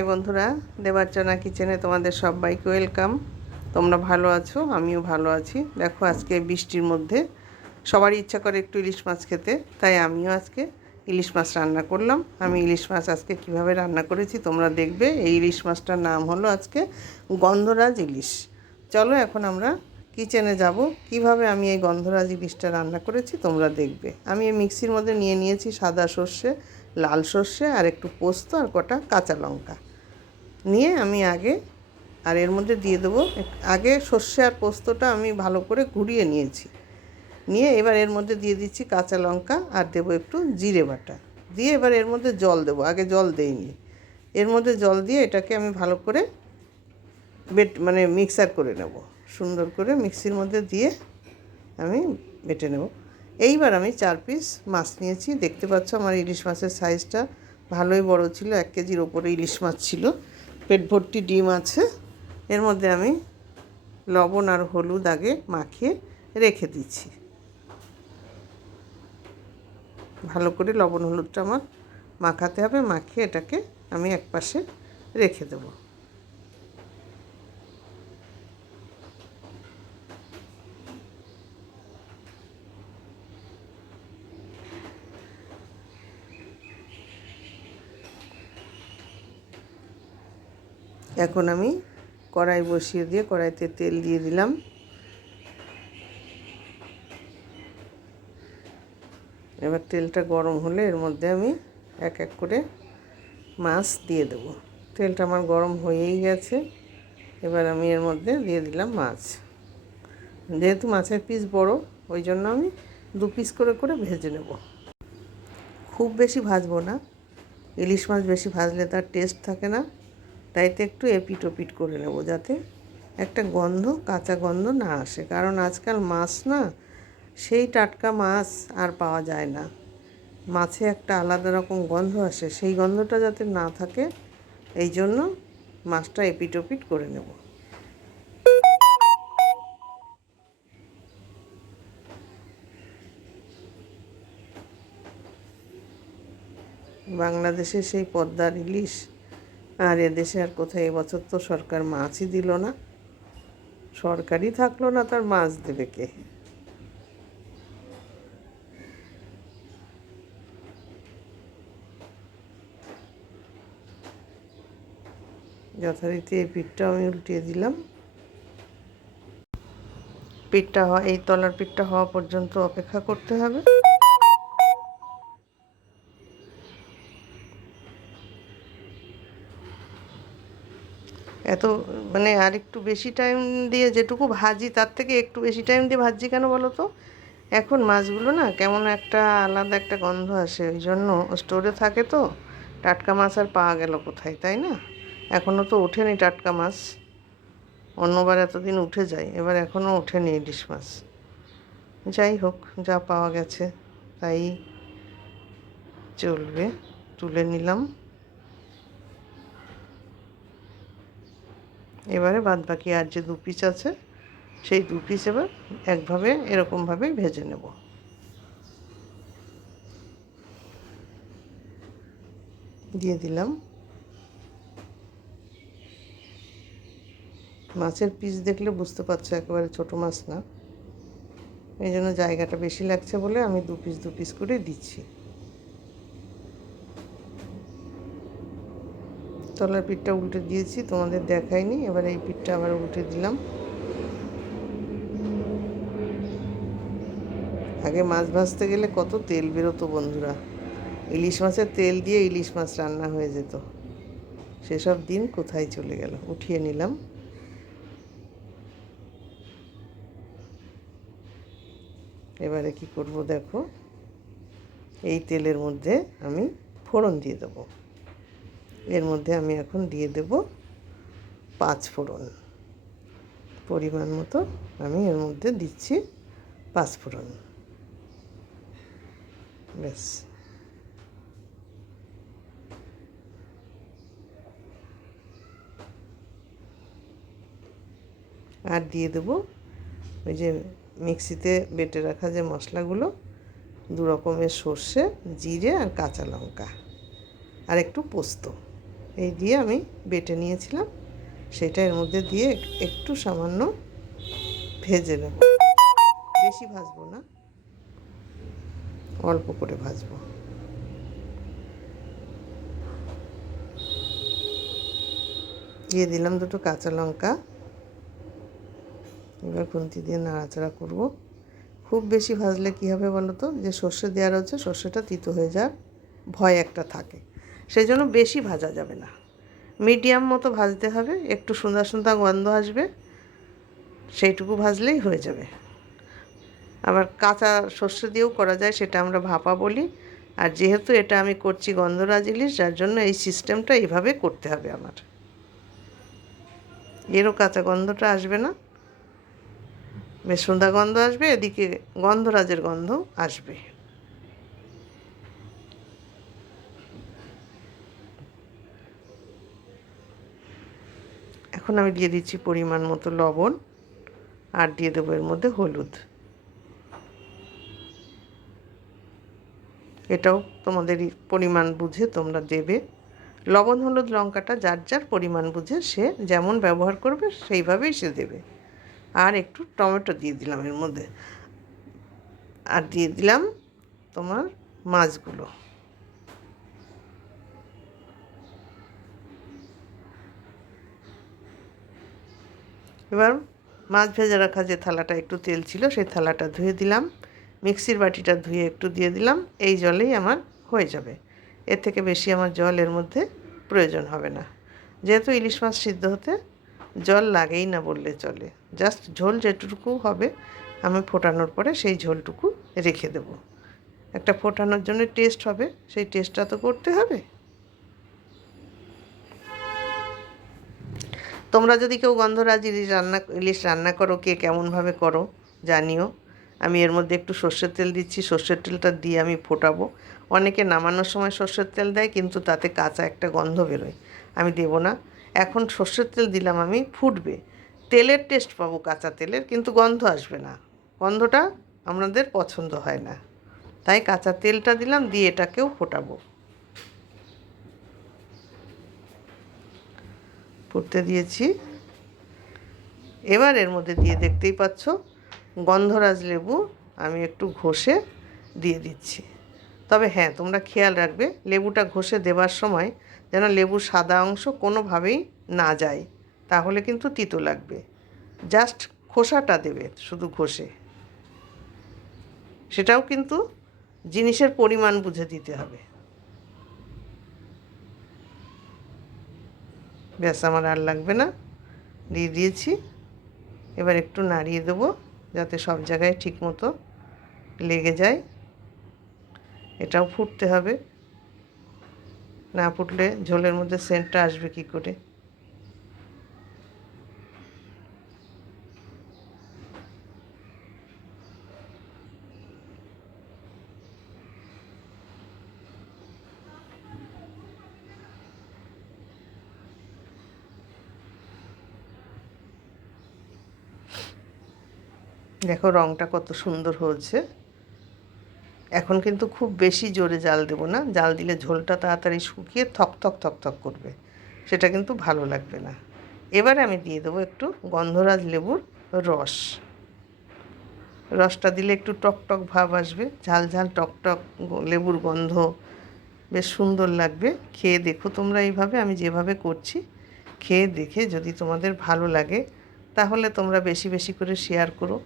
High বন্ধুরা, দেবার্চনা কিচেনে তোমাদের সবাইকে ওয়েলকাম। তোমরা ভালো আছো? আমিও ভালো আছি। দেখো, আজকে বৃষ্টির মধ্যে সবারই ইচ্ছা করে একটু ইলিশ মাছ খেতে, তাই আমিও আজকে ইলিশ মাছ রান্না করলাম। আমি ইলিশ মাছ আজকে কিভাবে রান্না করেছি তোমরা দেখবে। এই ইলিশ মাছটার নাম হলো আজকে গন্ধরাজ ইলিশ। চলো এখন আমরা কিচেনে যাব, কিভাবে আমি এই গন্ধরাজ ইলিশটা রান্না করেছি তোমরা দেখবে। আমি এই মিক্সির মধ্যে নিয়ে নিয়েছি সাদা সর্ষে, লাল সর্ষে আর একটু পোস্ত আর কটা কাঁচা লঙ্কা নিয়ে আমি এর মধ্যে দিয়ে দেবো। আগে সর্ষে আর পোস্তটা আমি ভালো করে ঘুরিয়ে নিয়েছি, নিয়ে এবার এর মধ্যে দিয়ে দিচ্ছি কাঁচা লঙ্কা আর দেবো একটু জিরে বাটা দিয়ে এবার এর মধ্যে জল দেবো। আগে জল দেইনি, এর মধ্যে জল দিয়ে এটাকে আমি ভালো করে মিক্সার করে নেব। সুন্দর করে মিক্সির মধ্যে দিয়ে আমি বেটে নেব। এইবার আমি 4 পিস মাছ নিয়েছি। দেখতে পাচ্ছ আমার ইলিশ মাছের সাইজটা ভালোই বড় ছিল, 1 কেজির ওপরে ইলিশ মাছ ছিল। পেট ভর্তি ডিম আছে। এর মধ্যে আমি লবণ আর হলুদ আগে মাখিয়ে রেখে দিচ্ছি। ভালো করে লবণ হলুদটা আমার মাখাতে হবে। মাখিয়ে এটাকে আমি একপাশে রেখে দেবো। এখন আমি কড়াই বসিয়ে দিয়ে কড়াইতে তেল দিয়ে দিলাম। এবার তেলটা গরম হলে এর মধ্যে আমি এক এক করে মাছ দিয়ে দেব। তেলটা আমার গরম হয়েই গেছে। এবার আমি এর মধ্যে দিয়ে দিলাম মাছ। যেহেতু মাছের পিস বড়, ওই জন্য আমি 2 পিস করে করে ভেজে নেব। খুব বেশি ভাজবো না, ইলিশ মাছ বেশি ভাজলে তার টেস্ট থাকে না। তাইতে একটু এপিট ওপিট করে নেব, যাতে একটা কাঁচা গন্ধ না আসে। কারণ আজকাল মাছ না, সেই টাটকা মাছ আর পাওয়া যায় না। মাছে একটা আলাদা রকম গন্ধ আসে, সেই গন্ধটা যাতে না থাকে এই জন্য মাছটা এপিট ওপিট করে নেব। বাংলাদেশে সেই পদ্মার ইলিশ, আর এদেশে আর কোথায়? এবছর তো সরকার মাছই দিল না। সরকারই থাকলো না, তার মাছ দেবে কে? যথারীতি এই পিঠটা আমি উল্টিয়ে দিলাম। এই তলার পিঠটা হওয়া পর্যন্ত অপেক্ষা করতে হবে। এত আর একটু বেশি টাইম দিয়ে যেটুকু ভাজি, তার থেকে একটু বেশি টাইম দিয়ে ভাজি কেন বলো তো? এখন মাছগুলো না কেমন একটা আলাদা একটা গন্ধ আসে, ওই জন্য স্টোরে থাকে তো। টাটকা মাছ আর পাওয়া গেল কোথায়, তাই না? এখনও তো ওঠেনি টাটকা মাছ। অন্যবার এতদিন উঠে যায়, এবার এখনও ওঠেনি ইলিশ মাছ। যাই হোক, যা পাওয়া গেছে তাই চলবে। তুলে নিলাম। এবারে বাদ বাকি আর যে 2 পিস আছে, সেই 2 পিস এবার একভাবে এরকমভাবে ভেজে নেব। দিয়ে দিলাম। মাছের পিস দেখলে বুঝতে পারছো একেবারে ছোটো মাছ না, এই জন্য জায়গাটা বেশি লাগছে বলে আমি 2 পিস করে দিচ্ছি। তলার পিঠটা উল্টে দিয়েছি, তোমাদের দেখাইনি। এবার এই পিঠটা আবার উল্টে দিলাম। আগে মাছ ভাজতে গেলে কত তেল বেরোতো বন্ধুরা। ইলিশ মাছের তেল দিয়ে ইলিশ মাছ রান্না হয়ে যেত। সেসব দিন কোথায় চলে গেল। উঠিয়ে নিলাম। এবারে কি করব দেখো, এই তেলের মধ্যে আমি ফোড়ন দিয়ে দেব। এর মধ্যে আমি এখন দিয়ে দেব 5 ফোড়ন। পরিমাণ মতো আমি এর মধ্যে দিচ্ছি 5 ফোড়ন। ব্যাস। আর দিয়ে দেবো ওই যে মিক্সিতে বেটে রাখা যে মশলাগুলো, 2 রকমের সর্ষে, জিরে আর কাঁচা লঙ্কা আর একটু পোস্ত। এই দিয়ে আমি বেটে নিয়েছিলাম, সেটা এর মধ্যে দিয়ে একটু সামান্য ভেজে নেব। বেশি ভাজবো না, অল্প করে ভাজবো। দিয়ে দিলাম দুটো কাঁচা লঙ্কা। এবার খুন্তি দিয়ে নাড়াচাড়া করব। খুব বেশি ভাজলে কী হবে বলো তো, যে সর্ষে দেওয়া রয়েছে সর্ষেটা তিতো হয়ে যাওয়ার ভয় একটা থাকে, সেই জন্য বেশি ভাজা যাবে না, মিডিয়াম মতো ভাজতে হবে। একটু সুন্দর সুন্দর গন্ধ আসবে, সেইটুকু ভাজলেই হয়ে যাবে। আবার কাঁচা সর্ষে দিয়েও করা যায়, সেটা আমরা ভাপা বলি। আর যেহেতু এটা আমি করছি গন্ধরাজ ইলিশ, যার জন্য এই সিস্টেমটা এইভাবে করতে হবে আমার। এরও কাঁচা গন্ধটা আসবে না, বেশ সুন্দর গন্ধ আসবে, এদিকে গন্ধরাজের গন্ধ আসবে। এখন আমি দিয়ে দিচ্ছি পরিমাণ মতো লবণ, আর দিয়ে দেবো এর মধ্যে হলুদ। এটাও তোমাদের পরিমাণ বুঝে তোমরা দেবে। লবণ হলুদ লঙ্কাটা যার যার পরিমাণ বুঝে সে যেমন ব্যবহার করবে সেইভাবেই সে দেবে। আর একটু টমেটো দিয়ে দিলাম এর মধ্যে, আর দিয়ে দিলাম তোমার মাছগুলো। এবার মাছ ভেজে রাখা যে থালাটা একটু তেল ছিল, সেই থালাটা ধুয়ে দিলাম, মিক্সির বাটিটা ধুয়ে একটু দিয়ে দিলাম। এই জলেই আমার হয়ে যাবে, এর থেকে বেশি আমার জল এর মধ্যে প্রয়োজন হবে না। যেহেতু ইলিশ মাছ সিদ্ধ হতে জল লাগেই না বললে চলে, জাস্ট ঝোল যেটুকু হবে আমি ফোটানোর পরে সেই ঝোলটুকু রেখে দেব। একটা ফোটানোর জন্য টেস্ট হবে, সেই টেস্টটা তো করতে হবে। তোমরা যদি কেউ গন্ধরাজ ইলিশ রান্না করো, কে কেমনভাবে করো জানিও। আমি এর মধ্যে একটু সর্ষের তেল দিচ্ছি, সর্ষের তেলটা দিয়ে আমি ফোটাবো। অনেকে নামানোর সময় সর্ষের তেল দেয়, কিন্তু তাতে কাঁচা একটা গন্ধ বেরোয়, আমি দেবো না। এখন সর্ষের তেল দিলাম, আমি ফুটবে, তেলের টেস্ট পাবো কাঁচা তেলের, কিন্তু গন্ধ আসবে না। গন্ধটা আমাদের পছন্দ হয় না, তাই কাঁচা তেলটা দিলাম, দিয়ে এটাকেও ফোটাবো। ফুটতে দিয়েছি। এবার এর মধ্যে দিয়ে দেখতেই পাচ্ছ গন্ধরাজ লেবু আমি একটু ঘষে দিয়ে দিচ্ছি। তবে হ্যাঁ, তোমরা খেয়াল রাখবে লেবুটা ঘষে দেওয়ার সময় যেন লেবুর সাদা অংশ কোনোভাবেই না যায়, তাহলে কিন্তু তিতো লাগবে। জাস্ট খোসাটা দেবে শুধু ঘষে, সেটাও কিন্তু জিনিসের পরিমাণ বুঝে দিতে হবে। ব্যাস, আমার আর লাগবে না, দিয়ে দিয়েছি। এবার একটু নাড়িয়ে দেবো যাতে সব জায়গায় ঠিক মতো লেগে যায়। এটাও ফুটতে হবে, না ফুটলে ঝোলের মধ্যে সেন্টটা আসবে কী করে। দেখো রঙটা কত সুন্দর হয়েছে। এখন কিন্তু খুব বেশি জোরে জাল দেবো না, জাল দিলে ঝোলটা তাড়াতাড়ি শুকিয়ে থক থক থক থক করবে, সেটা কিন্তু ভালো লাগবে না। এবারে আমি দিয়ে দেবো একটু গন্ধরাজ লেবুর রস। রসটা দিলে একটু টক টক ভাব আসবে, ঝাল ঝাল টক টক লেবুর গন্ধ, বেশ সুন্দর লাগবে। খেয়ে দেখো তোমরা এইভাবে আমি যেভাবে করছি, খেয়ে দেখে যদি তোমাদের ভালো লাগে তাহলে তোমরা বেশি বেশি করে শেয়ার করো,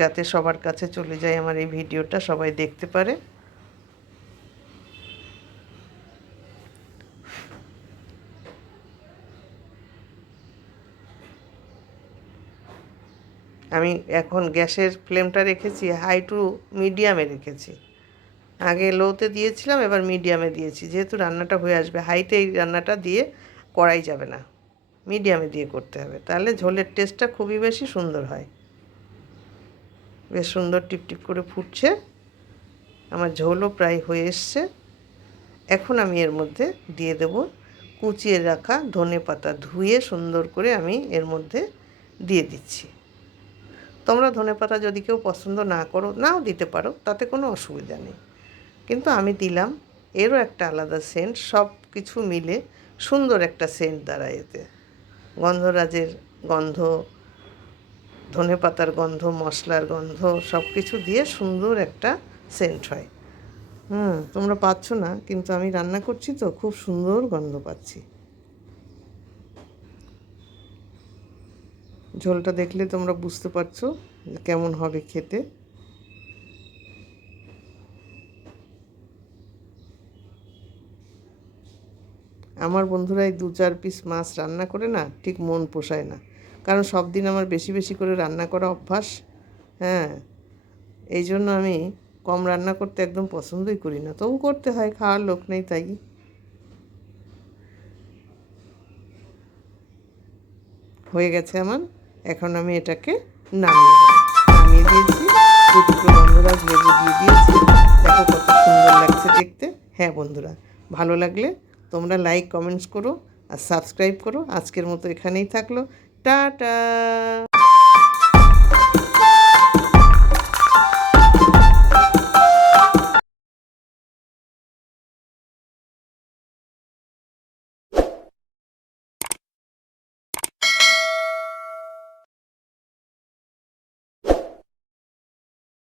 যাতে সবার কাছে চলে যায় আমার এই ভিডিওটা, সবাই দেখতে পারে। আমি এখন গ্যাসের ফ্লেমটা রেখেছি হাই টু মিডিয়ামে রেখেছি। আগে লোতে দিয়েছিলাম, এবার মিডিয়ামে দিয়েছি, যেহেতু রান্নাটা হয়ে আসবে। হাইতে এই রান্নাটা দিয়ে করাই যাবে না, মিডিয়ামে দিয়ে করতে হবে, তাহলে ঝোলের টেস্টটা খুবই বেশি সুন্দর হয়। বেশ সুন্দর টিপটিপ করে ফুটছে, আমার ঝোলও প্রায় হয়ে এসছে। এখন আমি এর মধ্যে দিয়ে দেব কুচিয়ে রাখা ধনেপাতা, ধুয়ে সুন্দর করে আমি এর মধ্যে দিয়ে দিচ্ছি। তোমরা ধনেপাতা যদি কেউ পছন্দ না করো, নাও দিতে পারো, তাতে কোনো অসুবিধা নেই, কিন্তু আমি দিলাম। এরও একটা আলাদা সেন্ট, সব কিছু মিলে সুন্দর একটা সেন্ট দাঁড়ায় এতে। গন্ধরাজের গন্ধ, ধনেপাতার গন্ধ, মশলার গন্ধ, সব কিছু দিয়ে সুন্দর একটা সেন্ট হয়। তোমরা পাচ্ছ না, কিন্তু আমি রান্না করছি তো খুব সুন্দর গন্ধ পাচ্ছি। ঝোলটা দেখলে তোমরা বুঝতে পারছো যে কেমন হবে খেতে। আমার বন্ধুরা এই 2-4 পিস মাছ রান্না করে না ঠিক মন পোষায় না, কারণ সব দিন আমার বেশি বেশি করে রান্না করা অভ্যাস। হ্যাঁ, এই জন্য আমি কম রান্না করতে একদম পছন্দই করি না, তবু করতে হয়, খাওয়ার লোক নেই তাই। হয়ে গেছে আমার, এখন আমি এটাকে নামিয়ে দিয়েছি। 2 টুকরো গন্ধরাজ লেবু দিয়ে দিয়েছি। দেখো কত সুন্দর লাগছে দেখতে। হ্যাঁ বন্ধুরা, ভালো লাগলে তোমরা লাইক কমেন্টস করো আর সাবস্ক্রাইব করো। আজকের মতো এখানেই থাকলো, টাটা।